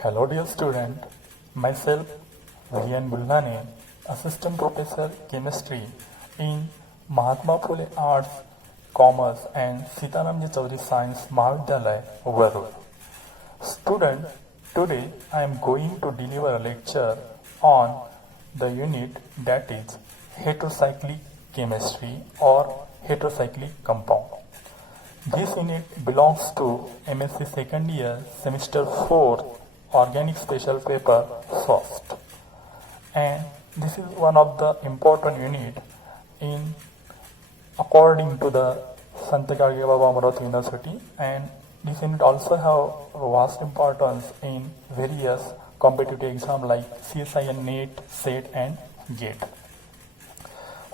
Hello dear student, myself Rian Bulhane, Assistant Professor Chemistry in Mahatma Phule Arts, Commerce and Sitaramji Chaudhary Science Mahavidyalaya, Varur. Student, today I am going to deliver a lecture on the unit that is heterocyclic chemistry or heterocyclic compound. This unit belongs to MSc second year semester 4 organic special paper first, and this is one of the important unit in according to the Sant Gadge Baba Amaravati University, and this unit also have vast importance in various competitive exams like CSIR, NET, SET and GATE.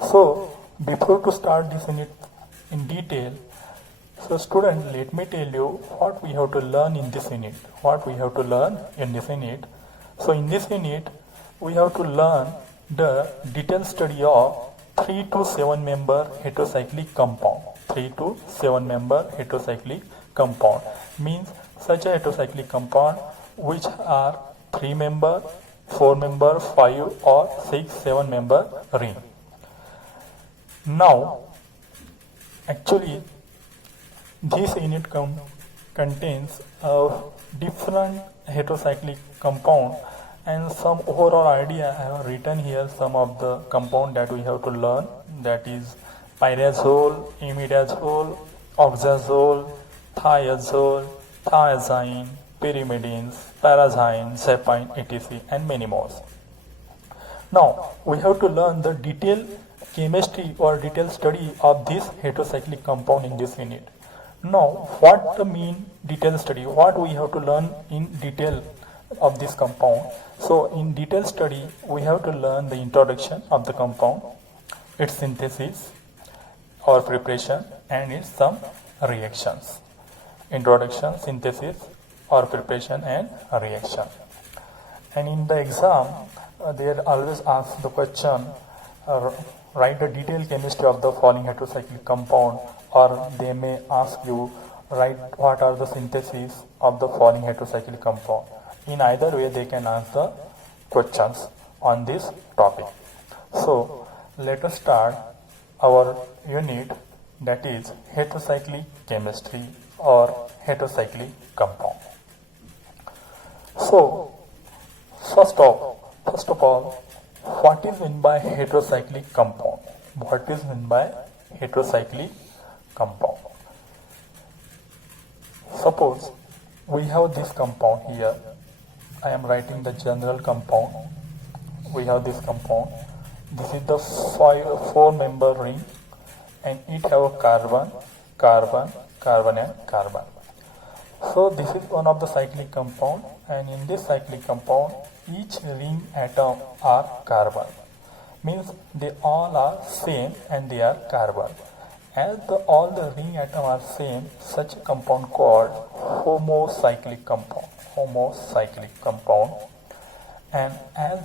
So before to start this unit in detail, so student, let me tell you what we have to learn in this unit. So in this unit, we have to learn the detailed study of 3 to 7 member heterocyclic compound. 3 to 7 member heterocyclic compound means such a heterocyclic compound which are 3 member, 4 member, 5 or 6, 7 member ring. Now, actually, this unit contains different heterocyclic compound, and some overall idea I have written here. Some of the compound that we have to learn, that is pyrazole, imidazole, oxazole, thiazole, thiazine, pyrimidines, pyrazine, zapine, etc. and many more. Now we have to learn the detailed chemistry or detailed study of this heterocyclic compound in this unit. Now, what the mean detailed study? What we have to learn in detail of this compound? So, in detailed study, we have to learn the introduction of the compound, its synthesis or preparation, and its some reactions. Introduction, synthesis or preparation, and reaction. And in the exam, they always ask the question, write the detailed chemistry of the following heterocyclic compound, or they may ask you write what are the synthesis of the following heterocyclic compound. In either way, they can answer questions on this topic. So let us start our unit, that is heterocyclic chemistry or heterocyclic compound. So first of all, what is meant by heterocyclic compound? What is meant by heterocyclic compound? Suppose we have this compound here. I am writing the general compound. We have this compound. This is the 4-member ring, and it have a carbon, carbon, carbon and carbon. So this is one of the cyclic compound, and in this cyclic compound, each ring atom are carbon. Means they all are same and they are carbon. As all the ring atom are same, such a compound called homocyclic compound. Homocyclic compound. And as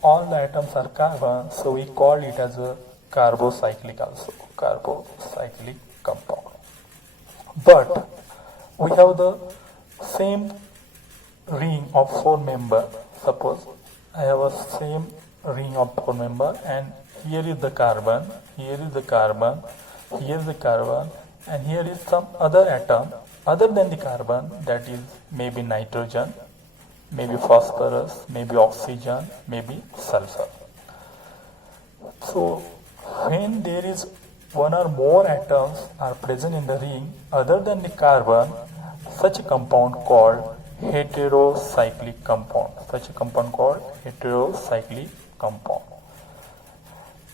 all the atoms are carbon, so we call it as a carbocyclic also. Carbocyclic compound. But we have the same ring of 4 member. Suppose I have a same ring of 4 member, and here is the carbon, here is the carbon, here is the carbon, and here is some other atom other than the carbon, that is maybe nitrogen, maybe phosphorus, maybe oxygen, maybe sulfur. So when there is one or more atoms are present in the ring other than the carbon, such a compound called heterocyclic compound.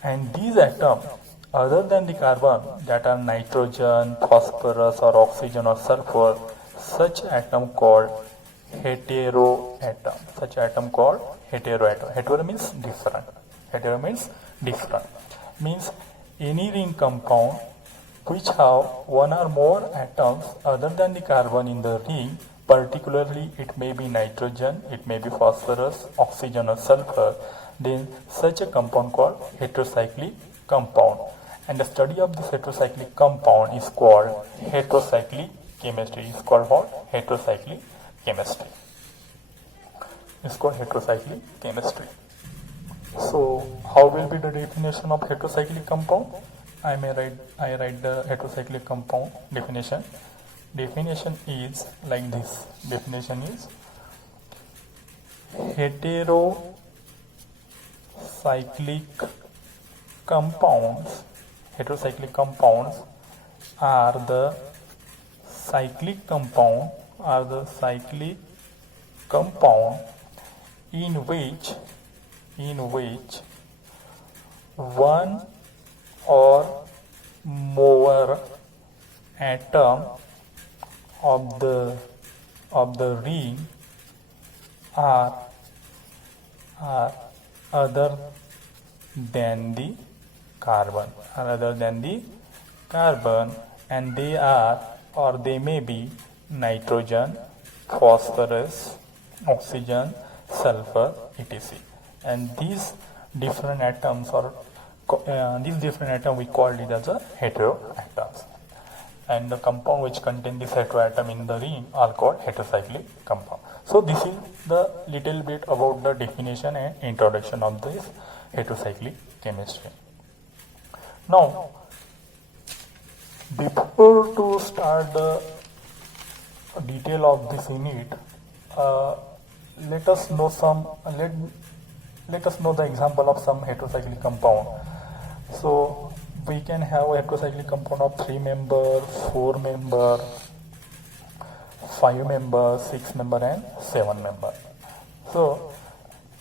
And these atoms other than the carbon, that are nitrogen, phosphorus or oxygen or sulfur, such atom called heteroatom. Hetero means different. Means any ring compound which have one or more atoms other than the carbon in the ring, particularly it may be nitrogen, it may be phosphorus, oxygen or sulfur, then such a compound called heterocyclic compound. And the study of this heterocyclic compound is called heterocyclic chemistry. is called heterocyclic chemistry. So how will be the definition of heterocyclic compound? I write the heterocyclic compound definition. Definition is like this. Definition is heterocyclic compounds are the cyclic compound in which one or more atom of the ring are other than the carbon, and they are or they may be nitrogen, phosphorus, oxygen, sulfur, etc. And these different atoms we call it as a heteroatoms. And the compound which contain this heteroatom in the ring are called heterocyclic compound. So this is the little bit about the definition and introduction of this heterocyclic chemistry. Now, before to start the detail of this unit, let us know the example of some heterocyclic compound. So we can have a heterocyclic compound of 3 member, 4 member, 5 member, 6 member and 7 member. So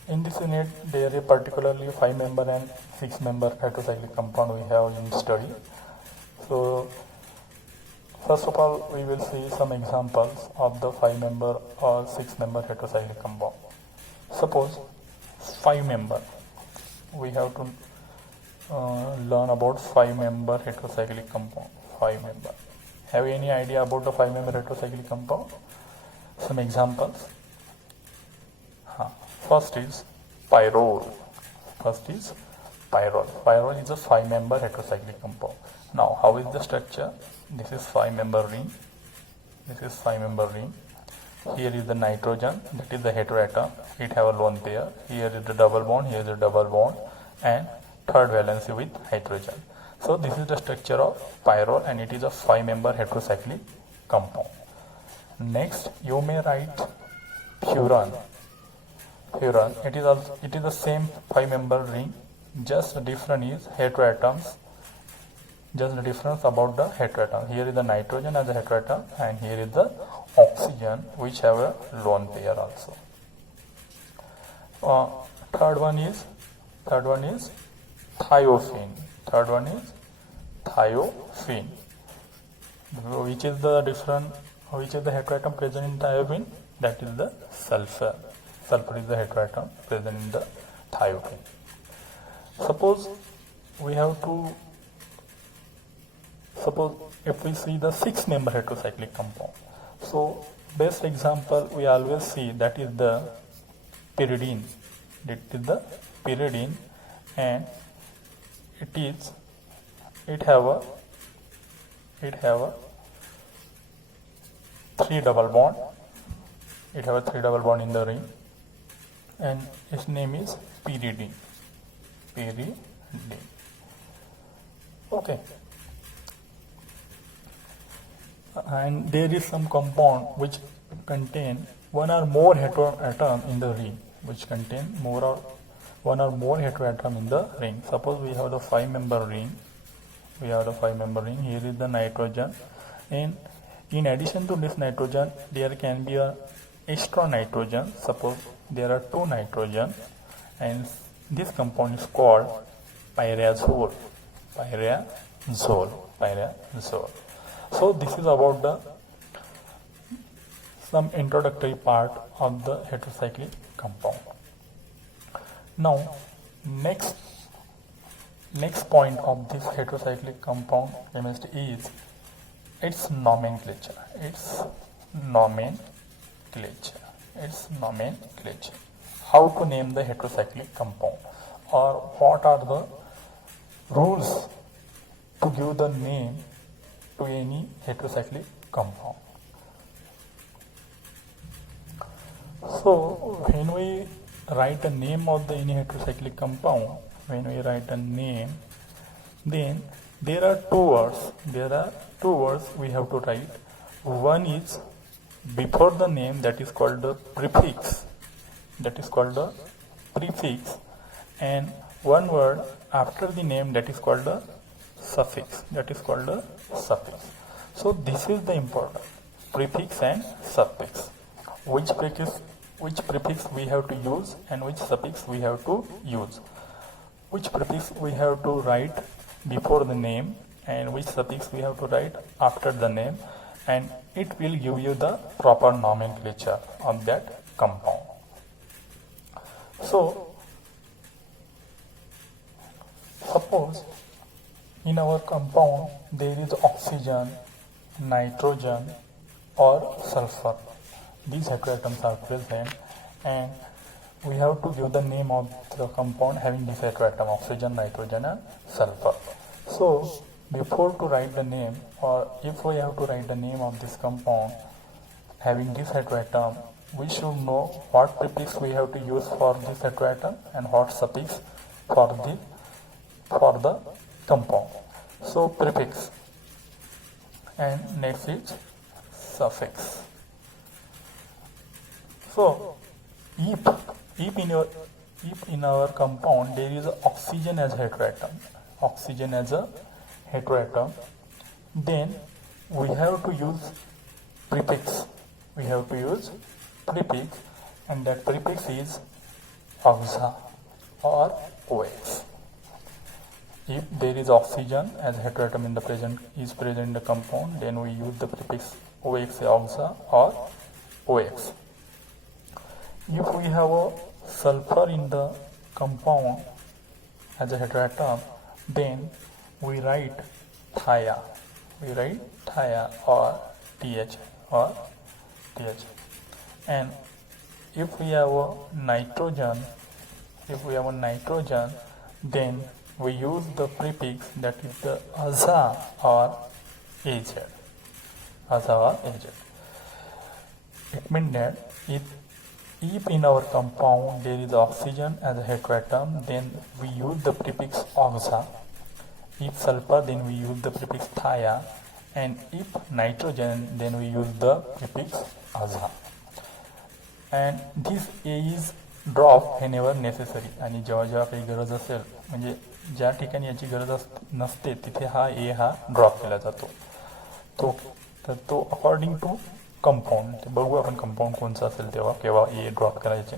in this unit there is particularly 5 member and 6 member heterocyclic compound we have in study. So first of all we will see some examples of the 5 member or 6 member heterocyclic compound. Suppose 5 member, we have to learn about 5 member heterocyclic compound. 5 member. Have you any idea about the 5 member heterocyclic compound? Some examples. First is pyrrole. Pyrrole is a 5 member heterocyclic compound. Now how is the structure? This is 5 member ring. Here is the nitrogen, that is the heteroatom. It have a lone pair. Here is the double bond, here is the double bond, and third valency with hydrogen. So this is the structure of pyrrole, and it is a 5 member heterocyclic compound. Next, you may write furan. It is the same 5 member ring. Just the difference is heteroatoms. Just the difference about the heteroatom. Here is the nitrogen as a heteroatom, and here is the oxygen, which have a lone pair also. Third one is thiophene. Which is the heteroatom present in thiophene? That is the sulfur. Sulfur is the heteroatom present in the thiophene. Suppose if we see the 6 member heterocyclic compound. So best example we always see, that is the pyridine. And it have a 3 double bond. It have a 3 double bond in the ring, and its name is pyridine. Okay. And there is some compound which contain one or more heteroatom in the ring, Suppose we have the 5 member ring. Here is the nitrogen, and in addition to this nitrogen there can be a extra nitrogen. Suppose there are 2 nitrogen, and this compound is called pyrazole. So this is about some introductory part of the heterocyclic compound. Now next point of this heterocyclic compound chemistry is its nomenclature. How to name the heterocyclic compound, or what are the rules to give the name to any heterocyclic compound. So when we write a name of the any heterocyclic compound, when we write a name, then there are two words we have to write. One is before the name, that is called the prefix, and one word after the name, that is called the suffix, So this is the important prefix and suffix. Which prefix we have to use and which suffix we have to use. Which prefix we have to write before the name and which suffix we have to write after the name, and it will give you the proper nomenclature of that compound. So suppose in our compound there is oxygen, nitrogen or sulfur. These heteroatoms are present, and we have to give the name of the compound having this heteroatom, oxygen, nitrogen and sulfur. So before to write the name, or if we have to write the name of this compound having this heteroatom, we should know what prefix we have to use for this heteroatom and what suffix for the compound. So prefix, and next is suffix. So if in our compound there is oxygen as heteroatom, then we have to use prefix. And that prefix is oxa or OX. If there is oxygen as heteroatom is present in the compound, then we use the prefix OX, oxa or OX. If we have a sulfur in the compound as a heteroatom, then we write thia. Or TH. And if we have a nitrogen, then we use the prefix, that is the aza or AZ. It means that if in our compound there is oxygen as a heteroatom, then we use the prefix oxa. If sulfur, then we use the prefix thia, and if nitrogen, then we use the prefix aza. And this A is dropped whenever necessary. आणि जेव्हा काही गरज असेल, म्हणजे ज्या ठिकाणी याची गरज नसते तिथे हा ए हा ड्रॉप केला जातो. तो अकॉर्डिंग टू कंपाऊंड, ते बघू आपण कंपाऊंड कोणचं असेल तेव्हा केव्हा ए ड्रॉप करायचे.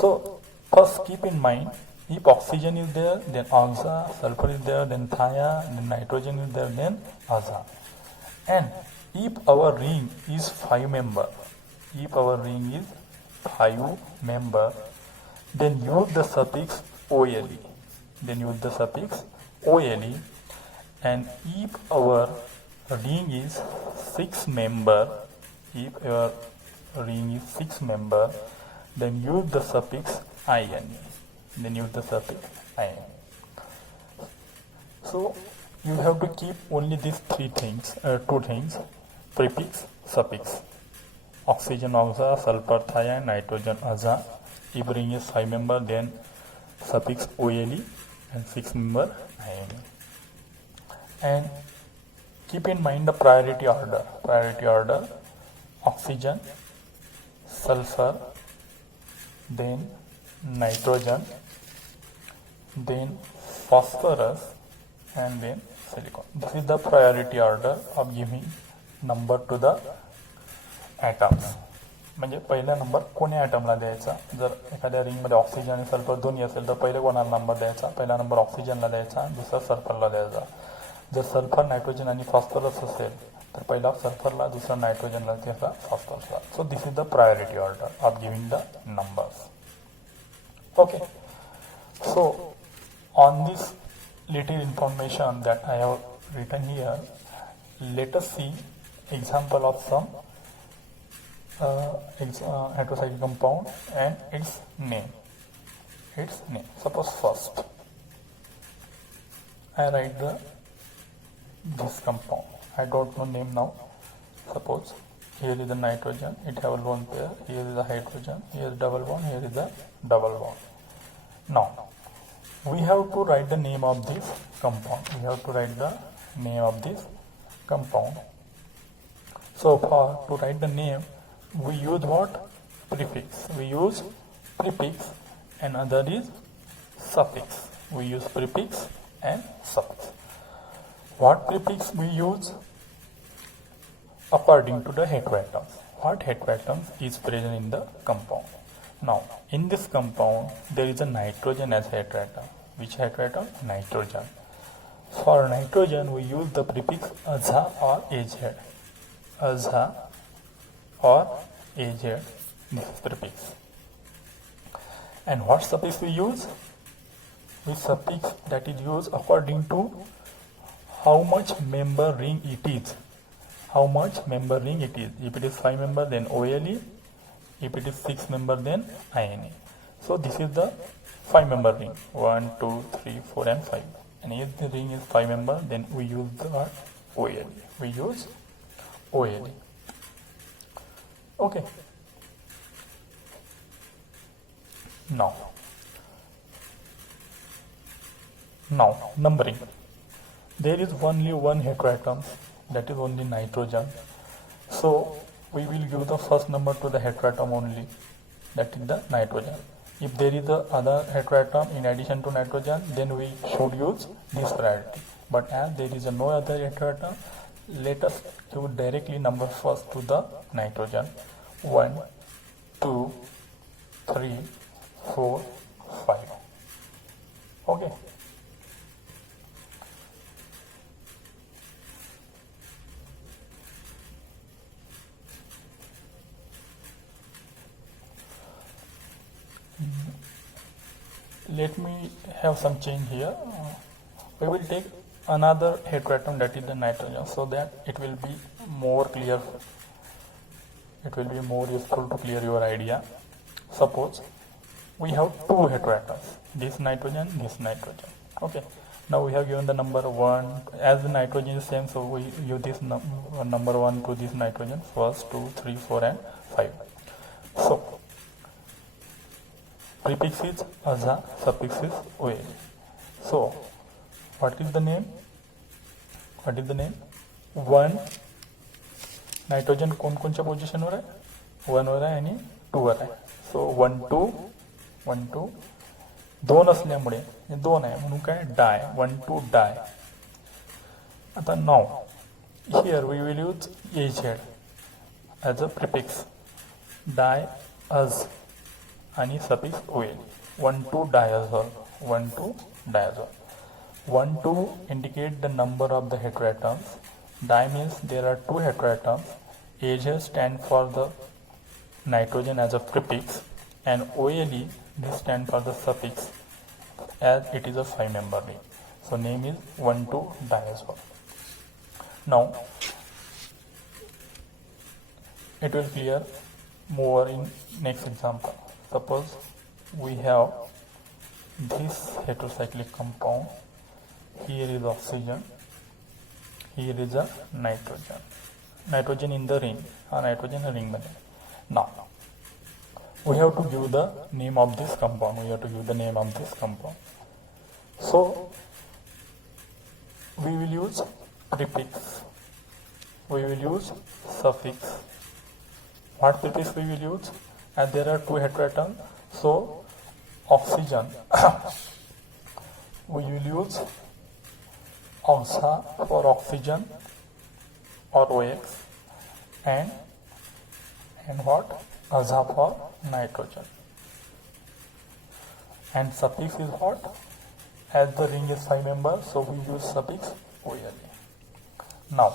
So first keep in mind, if oxygen is there, then oxa, sulfur is there, then thia, then nitrogen is there, then aza. And if our ring is 5 member, then use the suffix OLE. And if our ring is 6 member, then use the suffix INE. So you have to keep only these two things, prefix, suffix. Oxygen, oxa, sulfur, thia, and nitrogen, aza. If ring is 5 member, then suffix OLE, and 6 member INE. And keep in mind the priority order. Oxygen, sulfur, then nitrogen, then phosphorus, and then silicon. This is the priority order of giving number to the atoms. म्हणजे पहिला number कोण्या ॲटमला द्यायचा. जर एखाद्या रिंगमध्ये oxygen आणि sulphur दोन्ही असेल तर पहिले कोणाला नंबर द्यायचा, पहिला नंबर ऑक्सिजनला द्यायचा, दुसरा सल्फरला द्यायचा. जर सल्फर, नायट्रोजन आणि फॉस्फरस असेल तर पहिला सल्फरला, दुसरा नायट्रोजनला, तिसरा फॉस्फरसला. So this is the priority order of giving the numbers. Okay, so on this little information that I have written here, let us see example of some heterocyclic compound and its name. Suppose first I write this compound. I don't know name now. Suppose here is the nitrogen, it have a lone pair, here is the hydrogen, here is double bond, here is the double bond. Now we have to write the name of this compound. We have to write the name of this compound. So for to write the name, we use what? Prefix. We use prefix, and other is suffix. We use prefix and suffix. What prefix we use? According to the heteroatoms. What heteroatoms is present in the compound? Now, in this compound, there is a nitrogen as heteroatom. Which heteroatom? Nitrogen. For nitrogen, we use the prefix aza or az. Aza or az, this is prefix. And what suffix we use? We suffix that is used according to how much member ring it is. How much member ring it is. If it is 5 member, then OLE. If it is 6 member, then INE. So this is the 5 member ring. 1, 2, 3, 4 and 5. And if the ring is 5 member, then we use the word OLE. We use OLE. Okay. Now numbering. There is only one heteroatom, that is only nitrogen. So we will give the first number to the heteroatom only, that is the nitrogen. If there is a other heteroatom in addition to nitrogen, then we should use this priority. But as there is no other heteroatom, let us give directly number first to the nitrogen. 1, 2, 3, 4, 5. Okay. Let me have some change here. We will take another heteroatom, that is the nitrogen, so that it will be more clear. It will be more useful to clear your idea. Suppose we have two heteroatoms, this nitrogen, this nitrogen. Okay. Now we have given the number 1, as the nitrogen is same, so we use this number 1 to this nitrogen, first 2, 3, 4 and 5. So prefix is aza, suffix is OL. So what is the name? What is the name? 1 nitrogen कौन कौन सा position हो रहा है? 1 हो रहा है आणि 2 हो रहा आहे. सो 1 2 2 असल्यामुळे 2 आहे म्हणून काय डाय 1 2 डाय. आता नाव here we will use as as a prefix di as आणि सफिक्स ओएल 1 2 डायazole 1 2 डायazole. 1 2 indicate the number of the heteroatoms. Di means there are 2 heteroatoms. AZ stand for the nitrogen as a prefix, and OLE this stand for the suffix as it is a 5-member ring. So name is 1 2 diazole. Now it will clear more in next example. Suppose we have this heterocyclic compound. Here is oxygen, here is a nitrogen in the ring, nitrogen ring मध्ये. Now we have to give the name of this compound. So we will use prefix, we will use suffix. What prefix we will use? As there are 2 heteroatoms, so oxygen we will use oxa for oxygen or OX, and what? Aza for nitrogen. And suffix is what? As the ring is 5 members, so we use suffix OLE. Now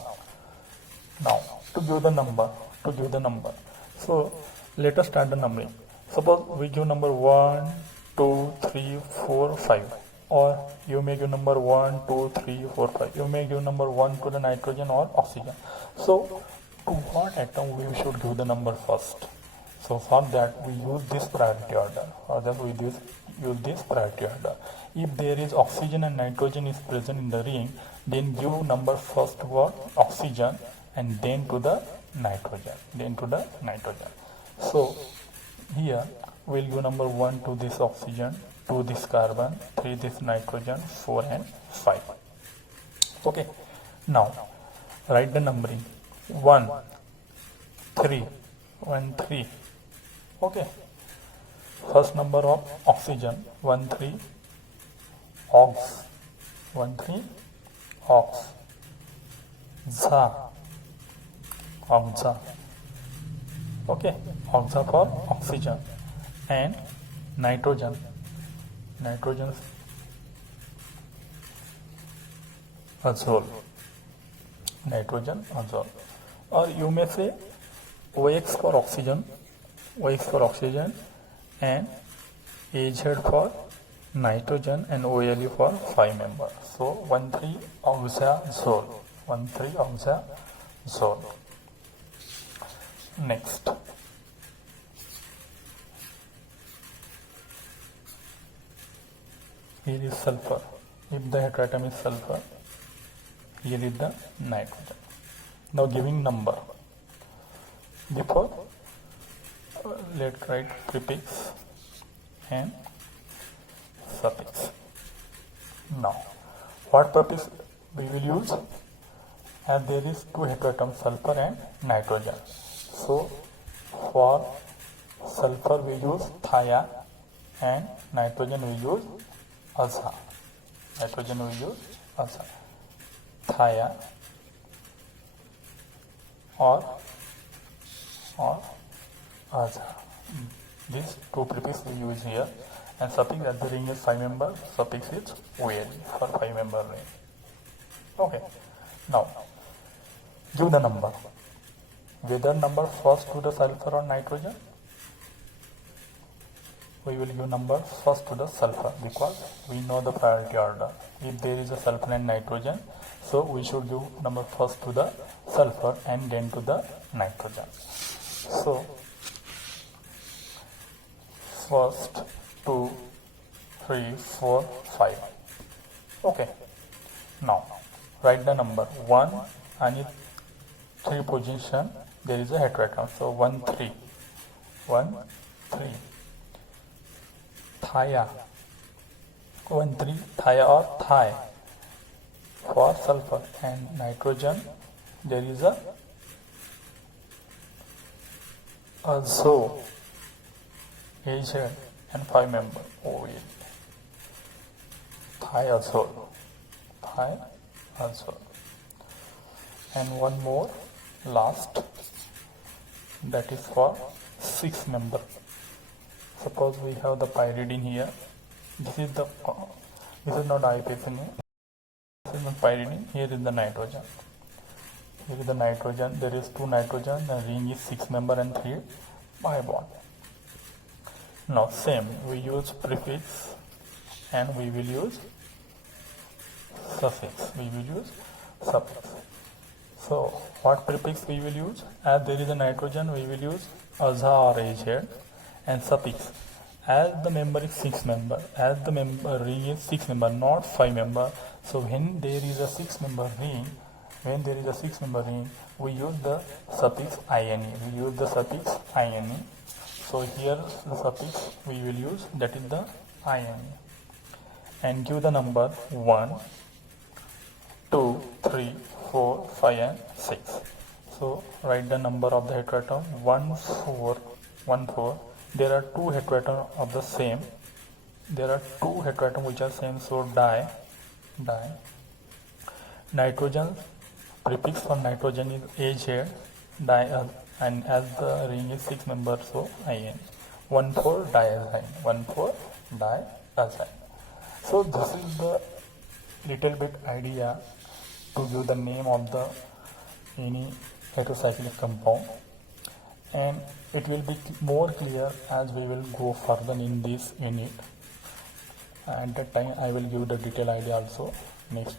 to give the number. So let us start the numbering. Suppose we give number 1 2 3 4 5, or you may give number 1 2 3 4 5. You may give number 1 to the nitrogen or oxygen. So to what atom we should give the number first? So for that we use this priority order. If there is oxygen and nitrogen is present in the ring, then give number first to what? Oxygen, and then to the nitrogen. So here we'll give number 1 to this oxygen, 2 this carbon, 3 this nitrogen, 4 and 5. Okay, now write the numbering 1 3 1 3. Okay, first number of oxygen 1 3 ox 1 3 ox za oxa. Okay, oxa for oxygen. And nitrogen azole, or you may say OX for oxygen, and AZ for nitrogen, and OLE for 5 members. So 1 3 oxazole. Next, here is sulfur. If the heteroatom is sulfur, here is the nitrogen. Now giving number. Before, let's write prefix and suffix. Now, what prefix we will use? As there is 2 heteroatoms, sulfur and nitrogen. So for sulfur we use thia, and nitrogen we use aza. Thia or aza. These 2 prefix we use here, and suffix as the ring is 5 member, suffix is OL for 5 member ring. Okay, now give the number. Whether number first to the sulfur or nitrogen, we will give number first to the sulfur because we know the priority order. If there is a sulfur and nitrogen, so we should give number first to the sulfur and then to the nitrogen. So first 2 3 4 5. Okay, now write the number 1, and in 3 position there is a heteroatom, so 1 3 thia, 1 3 thia or thai for sulfur, and nitrogen there is a azo, AZ, and 5 member OL, thiazole. And one more last, that is for 6 member. Suppose we have the pyridine here. This is not IPCN. This is not pyridine. Here is the nitrogen. There is 2 nitrogen. The ring is 6 member and 3 pi bond. Now same, we use prefix and we will use suffix. So what prefix we will use? As there is a nitrogen, we will use aza or AZ, and suffix. As the member is 6 member, as the ring is 6 member, not 5 member. So when there is a 6 member ring, we use the suffix ine. So here the suffix we will use, that is the ine, and give the number 1 2 3 4 5 and 6. So write the number of the heteroatom 1 4 1 4. There are 2 heteroatoms of the same. There are 2 heteroatoms which are same, so di. Nitrogen, prefix for nitrogen is AZ, di, and as the ring is 6 member, so IN. 1,4 diazine. So this is the little bit idea to give the name of the any heterocyclic compound, and it will be more clear as we will go further in this unit. At that time I will give the detail idea also, next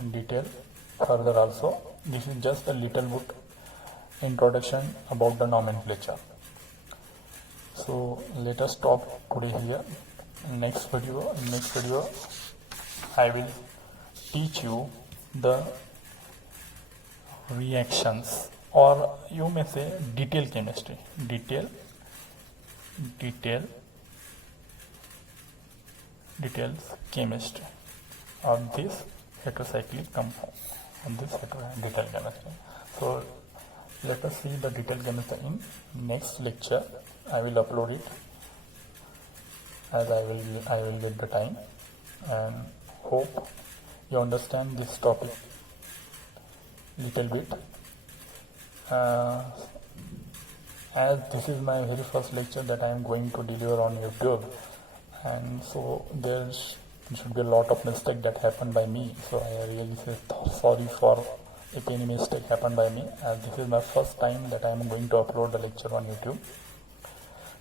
in detail further also. This is just a little bit introduction about the nomenclature. So let us stop today here. Next video I will teach you the reactions or you may say detail chemistry, details chemistry of this heterocyclic compound, detail chemistry. So let us see the detail chemistry in next lecture. I will upload it as I will get the time, and hope you understand this topic little bit. As this is my very first lecture that I am going to deliver on YouTube, and so there should be a lot of mistake that happened by me, so I really say sorry for if any mistake happened by me, as this is my first time that I am going to upload the lecture on YouTube.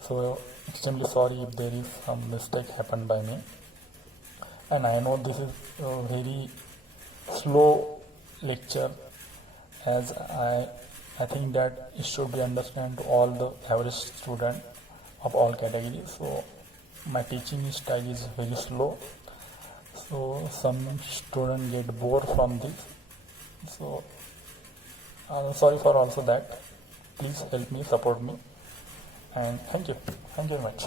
So extremely sorry if there is some mistake happened by me, and I know this is a very slow lecture, as I think that it should be understand to all the average student of all categories. So my teaching style is very slow, so some student get bored from this. So sorry for also that. Please help me, support me, and thank you very much.